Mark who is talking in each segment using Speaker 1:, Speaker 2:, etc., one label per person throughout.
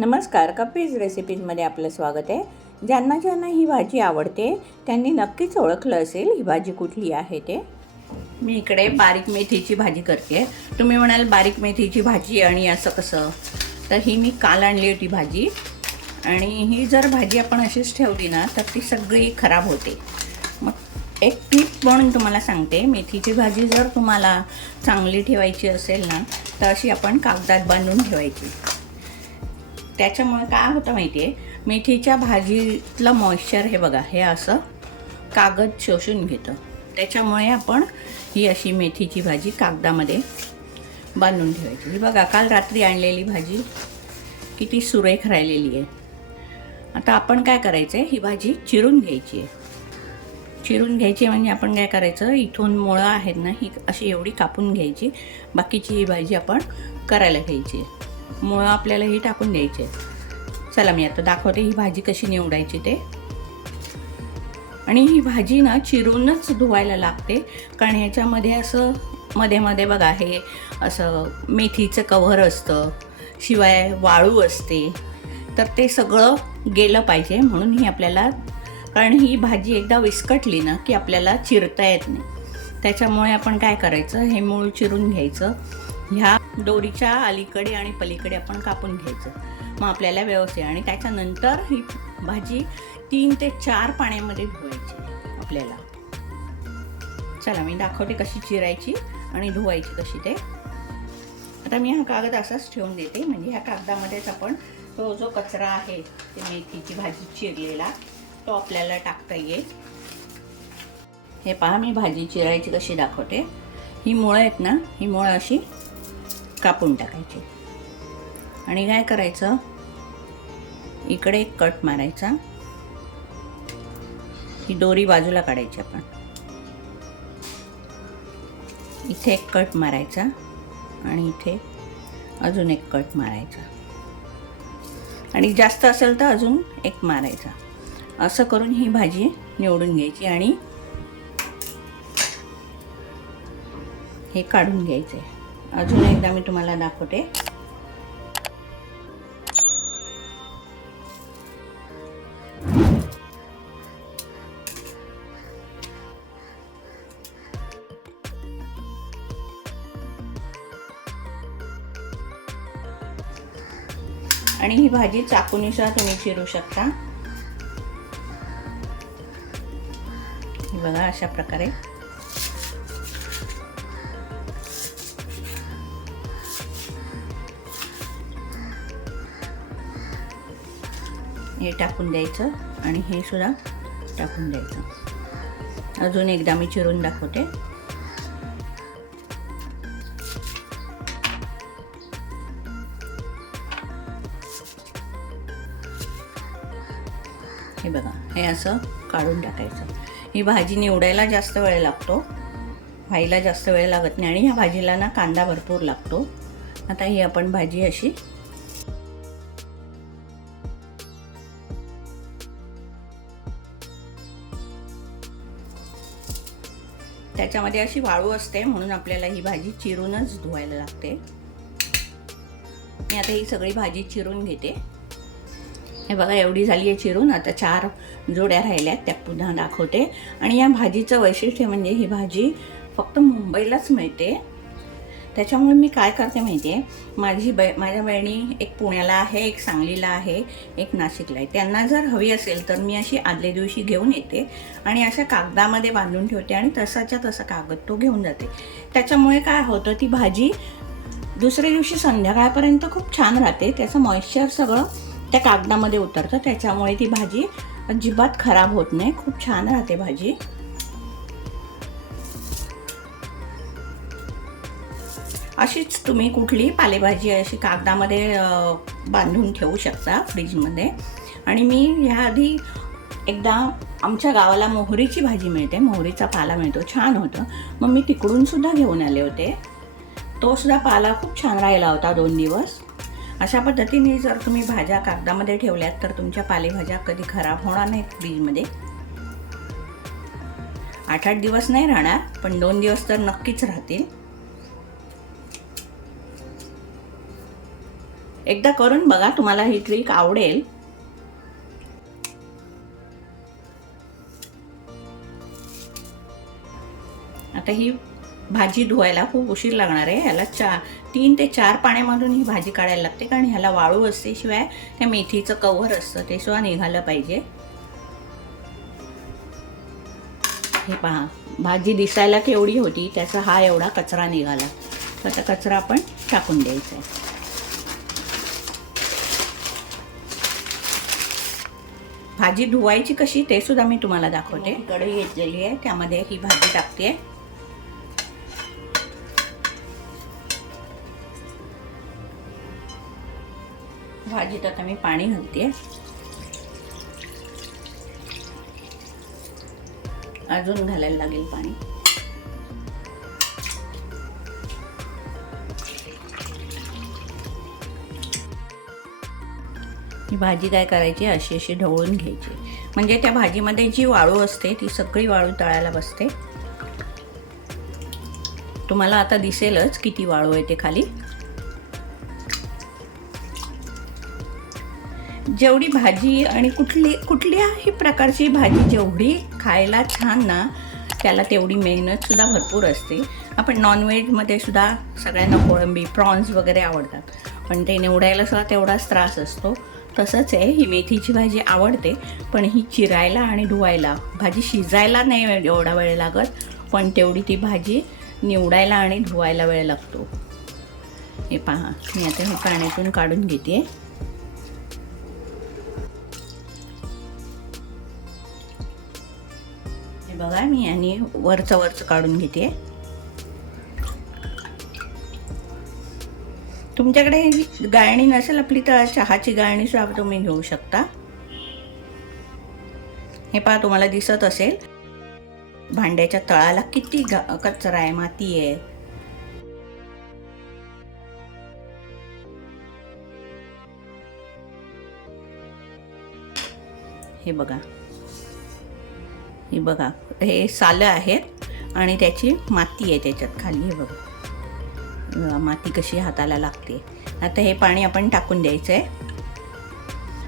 Speaker 1: नमस्कार कपीज रेसिपीजमध्ये आपलं स्वागत आहे. ज्यांना ज्यांना ही भाजी आवडते त्यांनी नक्कीच ओळखलं असेल ही भाजी कुठली आहे ते. मी इकडे बारीक मेथीची भाजी करते. तुम्ही म्हणाल बारीक मेथीची भाजी आणि असं कसं? तर ही मी काल आणली होती भाजी. आणि ही जर भाजी आपण अशीच ठेवली ना तर ती सगळी खराब होते. मग एक टीप म्हणून तुम्हाला सांगते. मेथीची भाजी जर तुम्हाला चांगली ठेवायची असेल ना तर अशी आपण कागदात बांधून ठेवायची. त्याच्यामुळे काय होतं माहिती आहे मेथीच्या भाजीतलं मॉइश्चर हे बघा हे असं कागद शोषून घेतं. त्याच्यामुळे आपण ही अशी मेथीची भाजी कागदामध्ये बांधून ठेवायची. ही बघा काल रात्री आणलेली भाजी किती सुरेख राहिलेली आहे. आता आपण काय करायचं आहे ही भाजी चिरून घ्यायची आहे. चिरून घ्यायची म्हणजे आपण काय करायचं? इथून मुळं आहेत ना ही अशी एवढी कापून घ्यायची. बाकीची ही भाजी आपण करायला घ्यायची आहे. मुळं आपल्याला ही टाकून द्यायची चला मी आता दाखवते ही भाजी कशी निवडायची ते. आणि ही भाजी ना चिरूनच धुवायला लागते कारण ह्याच्यामध्ये असं मध्ये मध्ये बघा हे असं मेथीचं कव्हर असतं शिवाय वाळू असते तर ते सगळं गेलं पाहिजे म्हणून ही आपल्याला कारण ही भाजी एकदा विस्कटली ना की आपल्याला चिरता येत नाही. त्याच्यामुळे आपण काय करायचं हे मूळ चिरून घ्यायचं. ह्या दोरीच्या अलीकडे आणि पलीकडे आपण कापून घ्यायचं. मग आपल्याला व्यवस्थित आणि त्याच्यानंतर ही भाजी तीन ते चार पाण्यामध्ये धुवायची आपल्याला. चला मी दाखवते कशी चिरायची आणि धुवायची कशी ते. आता मी हा कागद असाच ठेवून देते. म्हणजे ह्या कागदामध्येच आपण तो जो कचरा आहे ते मेथीची भाजी चिरलेला तो आपल्याला टाकता येईल. हे पहा मी भाजी चिरायची कशी दाखवते. ही मुळं आहेत ना ही मुळं अशी कापून टाकायचे. आणि काय करायचं? इकडे एक कट मारायचा. ही दोरी बाजूला काढायची आपण. इथे एक कट मारायचा आणि इथे अजून एक कट मारायचा. आणि जास्त असेल तर अजून एक मारायचा. असं करून ही भाजी निवडून घ्यायची आणि हे काढून घ्यायचे. अजून एकदा मी तुम्हाला दाखवते. आणि ही भाजी चाकूनुसार तुम्ही चिरू शकता. बघा अशा प्रकारे. हे टाकून द्यायचं आणि हे सुद्धा टाकून द्यायचं. अजून एकदा मी चिरून दाखवते. हे बघा हे असं काढून टाकायचं. ही भाजी निवडायला जास्त वेळ लागतो. व्हायला जास्त वेळ लागत नाही आणि ह्या भाजीला ना कांदा भरपूर लागतो. आता ही आपण भाजी अशी त्याच्यामध्ये अशी वाळू असते म्हणून आपल्याला ही भाजी चिरूनच धुवायला लागते. मी आता ही सगळी भाजी चिरून घेते. हे बघा एवढी झाली आहे चिरून. आता चार जोड्या राहिल्यात त्या पुन्हा दाखवते. आणि या भाजीचं वैशिष्ट्य म्हणजे ही भाजी फक्त मुंबईलाच मिळते. त्याच्यामुळे मी काय करते माहिती आहे माझी बै माझ्या बहिणी एक पुण्याला आहे एक सांगलीला आहे एक नाशिकला आहे. त्यांना जर हवी असेल तर मी अशी आदल्या दिवशी घेऊन येते आणि अशा कागदामध्ये बांधून ठेवते आणि तसाच्या तसा कागद तो घेऊन जाते. त्याच्यामुळे काय होतं ती भाजी दुसऱ्या दिवशी संध्याकाळपर्यंत खूप छान राहते. त्याचं मॉइश्चर सगळं त्या कागदामध्ये उतरतं. त्याच्यामुळे ती भाजी अजिबात खराब होत नाही. खूप छान राहते भाजी. अशीच तुम्ही कुठली पालेभाजी अशी कागदामध्ये बांधून ठेवू शकता फ्रीजमध्ये. आणि मी ह्याआधी एकदा आमच्या गावाला मोहरीची भाजी मिळते मोहरीचा पाला मिळतो छान होतं. मग मी तिकडून सुद्धा घेऊन आले होते. तो सुद्धा पाला खूप छान राहिला होता दोन दिवस. अशा पद्धतीने जर तुम्ही भाज्या कागदामध्ये ठेवल्यात तर तुमच्या पालेभाज्या कधी खराब होणार नाहीत फ्रीजमध्ये. आठ आठ दिवस नाही राहणार पण दोन दिवस तर नक्कीच राहतील. एकदा करून बघा तुम्हाला ही ट्रिक आवडेल. आता ही भाजी धुवायला खूप उशीर लागणार आहे. ह्याला चा तीन ते चार पाण्यामधून ही भाजी काढायला लागते कारण ह्याला वाळू असते शिवाय त्या मेथीचं कव्हर असतं ते सुद्धा निघालं पाहिजे. हे पहा भाजी दिसायला केवढी होती त्याचा हा एवढा कचरा निघाला. तर आता कचरा आपण टाकून द्यायचा आहे. भाजी धुवायची कशी ते सुद्धा मी तुम्हाला दाखवते. कढई घेतलेली आहे. त्यामध्ये ही भाजी टाकते. भाजीत आता मी पाणी घालते. अजून घालायला लागेल पाणी. ही भाजी काय करायची? अशी अशी ढवळून घ्यायची. म्हणजे त्या भाजीमध्ये जी वाळू असते ती सगळी वाळू तळायला बसते. तुम्हाला आता दिसेलच किती वाळू आहे ते खाली. जेवढी भाजी आणि कुठली कुठल्याही प्रकारची भाजी जेवढी खायला छान ना त्याला तेवढी मेहनतसुद्धा भरपूर असते. आपण नॉनव्हेजमध्ये सुद्धा सगळ्यांना कोळंबी प्रॉन्स वगैरे आवडतात. पण ते निवडायला सुद्धा तेवढाच त्रास असतो. तसंच आहे ही मेथीची भाजी आवडते पण ही चिरायला आणि धुवायला. भाजी शिजायला नाही एवढा वेळ लागत पण तेवढी ती भाजी निवडायला आणि धुवायला वेळ लागतो. हे पहा मी आता हे पाण्यातून काढून घेते. हे बघा मी आणि वरचं वरचं काढून घेते. तुमच्याकडे गाळणी नसेल आपली तर चहाची गाळणी सुद्धा तुम्ही घेऊ शकता. हे पहा तुम्हाला दिसत असेल. भांड्याच्या तळाला किती कचरा आहे माती आहे. हे बघा. हे बघा हे सालं आहेत आणि त्याची माती आहे त्याच्यात खाली हे बघा. माती कशी हाताला लागते. आता हे पाणी आपण टाकून द्यायचं आहे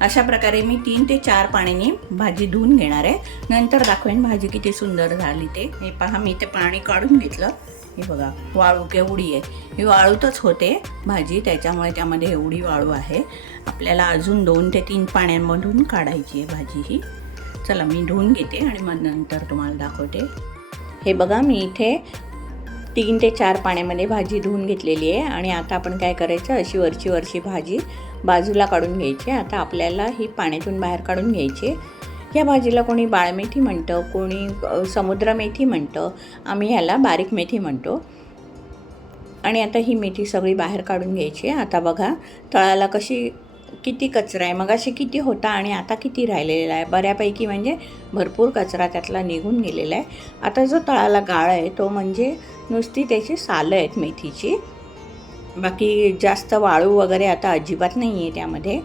Speaker 1: अशा प्रकारे मी तीन ते चार पाण्याने भाजी धुवून घेणार आहे. नंतर दाखवेन भाजी किती सुंदर झाली ते. हे पहा मी ते पाणी काढून घेतलं. हे बघा वाळू केवढी आहे. ही वाळूतच होते भाजी त्याच्यामुळे त्यामध्ये एवढी वाळू आहे. आपल्याला अजून दोन ते तीन पाण्यांमधून काढायची आहे भाजी ही. चला मी धुवून घेते आणि मग नंतर तुम्हाला दाखवते. हे बघा मी इथे तीन ते चार पाण्यामध्ये भाजी धुवून घेतलेली आहे आणि आता आपण काय करायचं अशी वरची वरची भाजी बाजूला काढून घ्यायची आता आपल्याला ही पाण्यातून बाहेर काढून घ्यायची या भाजीला कोणी बाळमेथी म्हणतं कोणी समुद्र समुद्रमेथी म्हणतं आम्ही ह्याला बारीक मेथी म्हणतो. आणि आता ही मेथी सगळी बाहेर काढून घ्यायची आता बघा तळाला कशी किती कचरा आहे? मग असे किती होता आणि आता किती राहिलेला आहे? बऱ्यापैकी म्हणजे भरपूर कचरा त्यातला निघून गेलेला आहे. आता जो तळाला गाळ आहे तो म्हणजे नुसती त्याची सालं आहेत मेथीची. बाकी जास्त वाळू वगैरे आता अजिबात नाही आहे त्यामध्ये.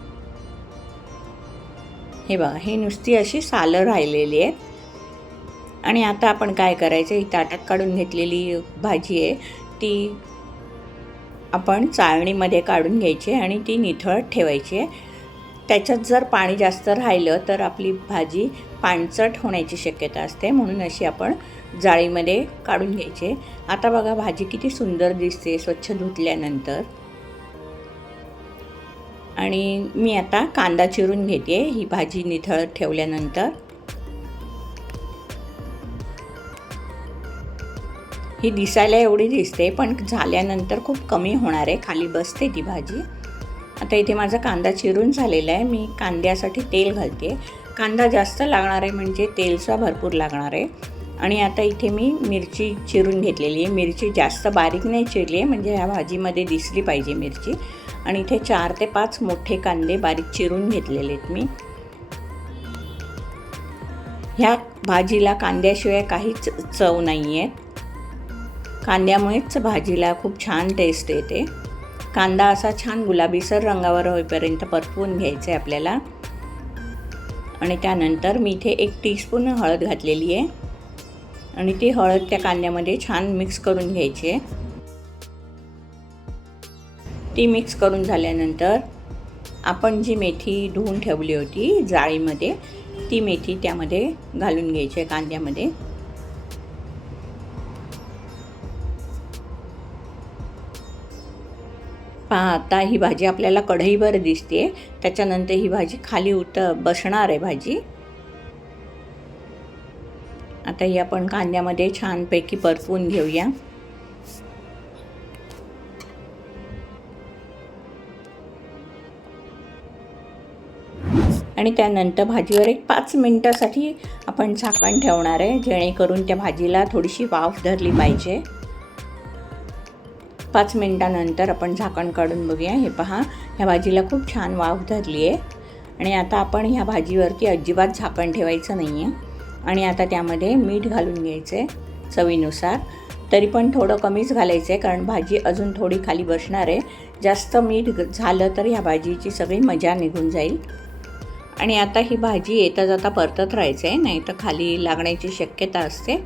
Speaker 1: हे बघा ही नुसती अशी सालं राहिलेली आहेत. आणि आता आपण काय करायचं? ही ताटात काढून घेतलेली भाजी आहे. ती आपण चाळणीमध्ये काढून घ्यायची आणि ती निथळत ठेवायची आहे. त्याच्यात जर पाणी जास्त राहिलं तर आपली भाजी पाणचट होण्याची शक्यता असते म्हणून अशी आपण जाळीमध्ये काढून घ्यायची आता बघा भाजी किती सुंदर दिसते स्वच्छ धुतल्यानंतर. आणि मी आता कांदा चिरून घेते ही भाजी निथळत ठेवल्यानंतर. ही दिसायला एवढी दिसते पण झाल्यानंतर खूप कमी होणार आहे. खाली बसते ती भाजी. आता इथे माझा कांदा चिरून झालेला आहे. मी कांद्यासाठी तेल घालते. कांदा जास्त लागणार आहे म्हणजे तेलचा भरपूर लागणार आहे. आणि आता इथे मी मिरची चिरून घेतलेली आहे. मिरची जास्त बारीक नाही चिरली आहे म्हणजे ह्या भाजीमध्ये दिसली पाहिजे मिरची. आणि इथे चार ते पाच मोठे कांदे बारीक चिरून घेतलेले आहेत मी. ह्या भाजीला कांद्याशिवाय काहीच चव नाही आहे कांद्यामुळेच भाजीला खूप छान टेस्ट येते. कांदा असा छान गुलाबीसर रंगावर होईपर्यंत परतवून घ्यायचं आहे आपल्याला. आणि त्यानंतर मी इथे एक टीस्पून हळद घातलेली आहे. आणि ती हळद त्या कांद्यामध्ये छान मिक्स करून घ्यायची आहे. ती मिक्स करून झाल्यानंतर आपण जी मेथी धुवून ठेवली होती जाळीमध्ये ती मेथी त्यामध्ये घालून घ्यायची आहे कांद्यामध्ये. पहा आता ही भाजी आपल्याला कढईवर दिसते त्याच्यानंतर ही भाजी खाली उत बसणार आहे भाजी. आता ही आपण कांद्यामध्ये छानपैकी परतवून घेऊया. आणि त्यानंतर भाजीवर एक पाच मिनटासाठी आपण झाकण ठेवणार आहे जेणेकरून त्या भाजीला थोडीशी वाफ धरली पाहिजे. पाच मिनटानंतर आपण झाकण काढून बघूया. हे पहा ह्या भाजीला खूप छान वाफ धरली आहे आणि आता आपण ह्या भाजीवरती अजिबात झाकण ठेवायचं नाही आहे आणि आता त्यामध्ये मीठ घालून घ्यायचं आहे चवीनुसार. तरी पण थोडं कमीच घालायचं आहे कारण भाजी अजून थोडी खाली बसणार. आहे जास्त मीठ झालं तर ह्या भाजीची सगळी मजा निघून जाईल. आणि आता ही भाजी येता जाता परतत राहायचं आहे नाही तर खाली लागण्याची शक्यता असते.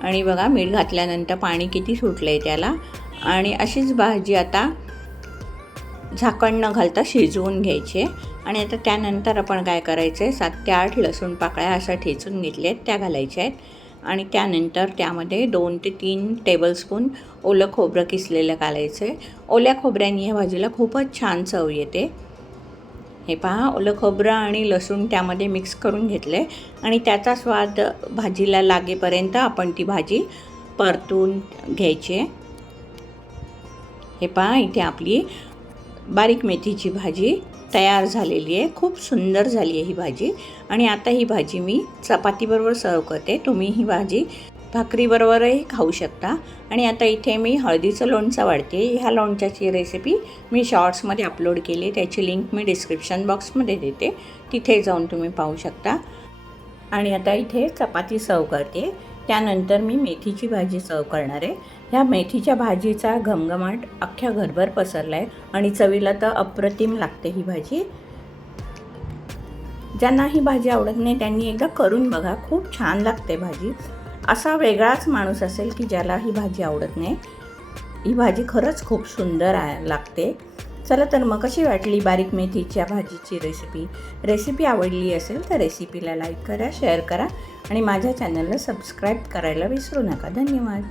Speaker 1: आणि बघा मीठ घातल्यानंतर पाणी किती सुटलं आहे त्याला. आणि अशीच भाजी आता झाकण न घालता शिजवून घ्यायची. आणि आता त्यानंतर आपण काय करायचं आहे सात ते आठ लसूण पाकळ्या अशा ठेचून घेतल्या आहेत त्या घालायच्या आहेत. आणि त्यानंतर त्यामध्ये दोन ते तीन टेबलस्पून ओलं खोबरं किसलेलं घालायचं आहे ओल्या खोबऱ्याने या भाजीला खूपच छान चव येते. हे पहा ओलं खोबरं आणि लसूण त्यामध्ये मिक्स करून घेतले आणि त्याचा स्वाद भाजीला लागेपर्यंत आपण ती भाजी परतून घ्यायची. आहे हे पहा इथे आपली बारीक मेथीची भाजी तयार झालेली आहे. खूप सुंदर झाली आहे ही भाजी. आणि आता ही भाजी मी चपातीबरोबर सर्व करते. तुम्ही ही भाजी भाकरीबरोबरही खाऊ शकता. आणि आता इथे मी हळदीचं लोणचं वाढते. ह्या लोणच्याची रेसिपी मी शॉर्ट्समध्ये अपलोड केली त्याची लिंक मी डिस्क्रिप्शन बॉक्समध्ये देते. तिथे जाऊन तुम्ही पाहू शकता. आणि आता इथे चपाती सर्व करते. त्यानंतर मी मेथीची भाजी सर्व करणार आहे. ह्या मेथीच्या भाजीचा घमघमाट अख्ख्या घरभर पसरला आहे आणि चवीला तर अप्रतिम लागते ही भाजी. ज्यांना ही भाजी आवडत नाही त्यांनी एकदा करून बघा खूप छान लागते भाजी. असा वेगळाच माणूस असेल की ज्याला ही भाजी आवडत नाही. ही भाजी खरंच खूप सुंदर आहे लागते. चला तर मग कशी वाटली बारीक मेथीच्या भाजीची रेसिपी रेसिपी आवडली असेल तर रेसिपीला लाईक करा शेअर करा आणि माझ्या चॅनलला सबस्क्राईब करायला विसरू नका. धन्यवाद.